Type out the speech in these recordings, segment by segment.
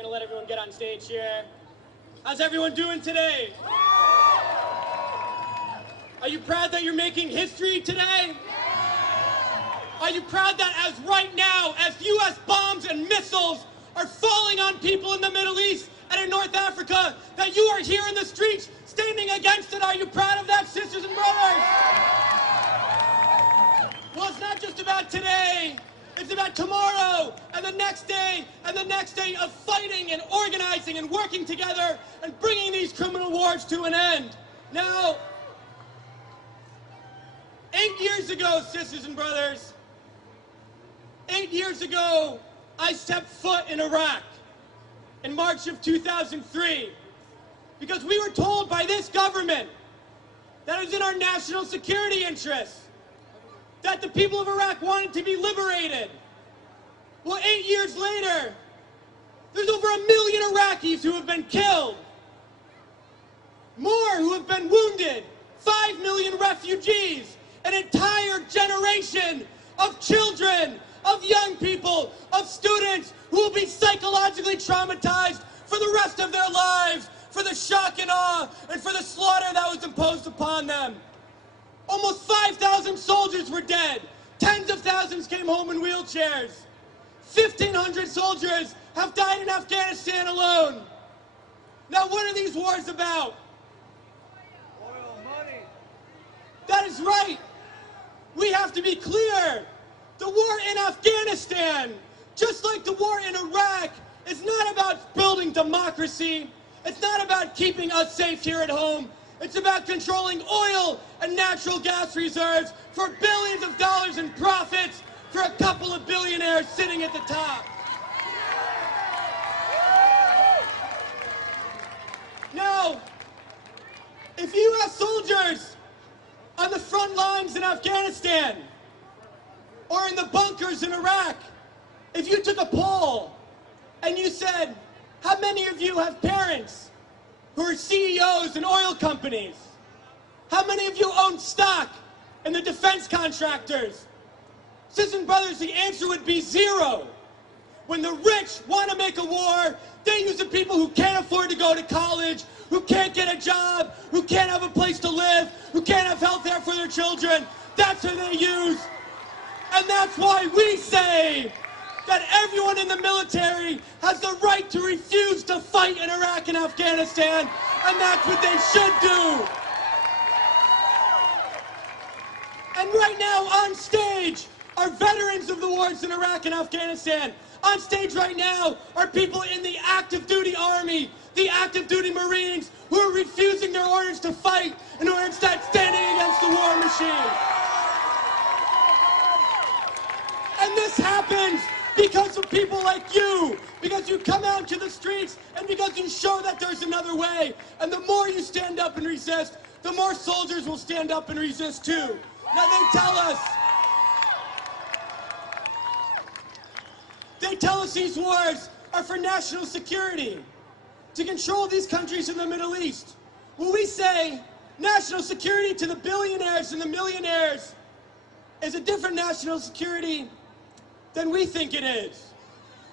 We're gonna let everyone get on stage here. How's everyone doing today? Are you proud that you're making history today? Are you proud that as right now, as U.S. bombs and missiles are falling on people in the Middle East and in North Africa, that you are here in the streets standing against it? Are you proud of that, sisters and brothers? Well, it's not just about today. It's about tomorrow and the next day and the next day of fighting and organizing and working together and bringing these criminal wars to an end. Now, 8 years ago, sisters and brothers, 8 years ago, I stepped foot in Iraq in March of 2003 because we were told by this government that it was in our national security interests, that the people of Iraq wanted to be liberated. Well, 8 years later, there's over 1 million Iraqis who have been killed, more who have been wounded, 5 million refugees, an entire generation of children, of young people, of students who will be psychologically traumatized for the rest of their lives, for the shock and awe, and for the slaughter that was imposed upon them. Almost 5,000 soldiers were dead. Tens of thousands came home in wheelchairs. 1,500 soldiers have died in Afghanistan alone. Now, what are these wars about? Oil money. That is right. We have to be clear. The war in Afghanistan, just like the war in Iraq, is not about building democracy. It's not about keeping us safe here at home. It's about controlling oil and natural gas reserves for billions of dollars in profits for a couple of billionaires sitting at the top. Now, if U.S. soldiers on the front lines in Afghanistan or in the bunkers in Iraq, if you took a poll and you said, how many of you have parents who are CEOs in oil companies? How many of you own stock in the defense contractors? Sisters and brothers, the answer would be 0. When the rich want to make a war, they use the people who can't afford to go to college, who can't get a job, who can't have a place to live, who can't have health care for their children. That's who they use. And that's why we say that everyone in the military has the right to refuse to fight in Iraq and Afghanistan, and that's what they should do. And right now on stage are veterans of the wars in Iraq and Afghanistan. On stage right now are people in the active duty Army, the active duty Marines, who are refusing their orders to fight and who are instead standing against the war machine. And this happens because of people like you, because you come out to the streets and because you show that there's another way. And the more you stand up and resist, the more soldiers will stand up and resist too. Now they tell us these wars are for national security, to control these countries in the Middle East. Well, we say national security to the billionaires and the millionaires is a different national security than we think it is.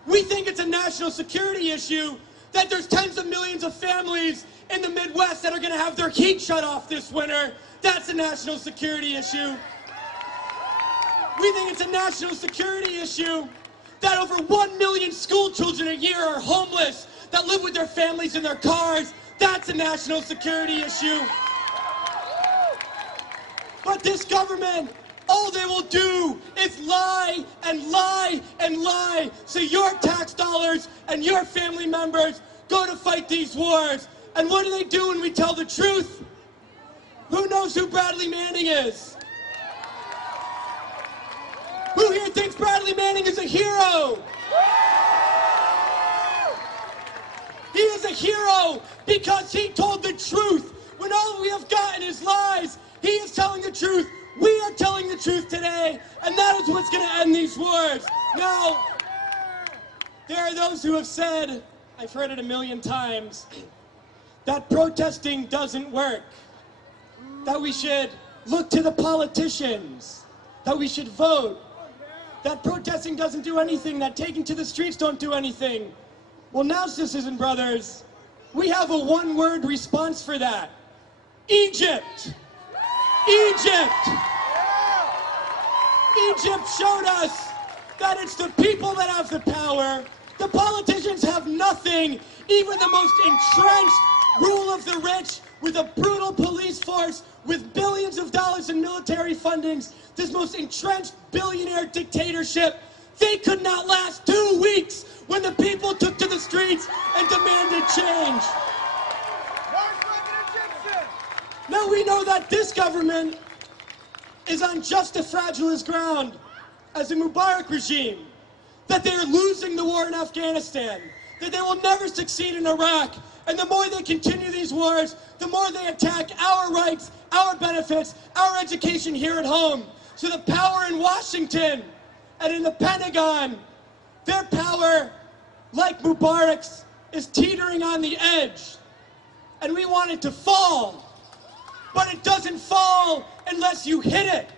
We think it's a national security issue that there's tens of millions of families in the Midwest that are going to have their heat shut off this winter. That's a national security issue. We think it's a national security issue that over 1 million school children a year are homeless, that live with their families in their cars. That's a national security issue. But this government, all they will do is lie and lie and lie, so your tax dollars and your family members go to fight these wars. And what do they do when we tell the truth? Who knows who Bradley Manning is? Who here thinks Bradley Manning is a hero? He is a hero because he told the truth. When all we have gotten is lies, he is telling the truth. We are telling the truth today, and that is what's going to end these wars. Now, there are those who have said, I've heard it 1,000,000 times, that protesting doesn't work, that we should look to the politicians, that we should vote, that protesting doesn't do anything, that taking to the streets don't do anything. Well, now, sisters and brothers, we have a one-word response for that. Egypt! Egypt! Egypt showed us that it's the people that have the power. The politicians have nothing. Even the most entrenched rule of the rich, with a brutal police force, with billions of dollars in military fundings, this most entrenched billionaire dictatorship, they could not last 2 weeks when the people took to the streets and demanded change. Now we know that this government is on just as fragile as ground as the Mubarak regime, that they are losing the war in Afghanistan, that they will never succeed in Iraq, and the more they continue these wars, the more they attack our rights, our benefits, our education here at home. So the power in Washington and in the Pentagon, their power, like Mubarak's, is teetering on the edge. And we want it to fall. But it doesn't fall unless you hit it.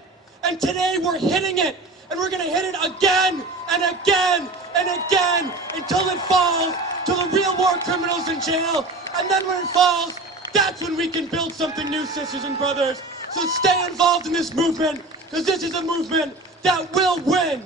And today we're hitting it. And we're going to hit it again and again and again until it falls, till the real war criminals in jail. And then when it falls, that's when we can build something new, sisters and brothers. So stay involved in this movement, because this is a movement that will win.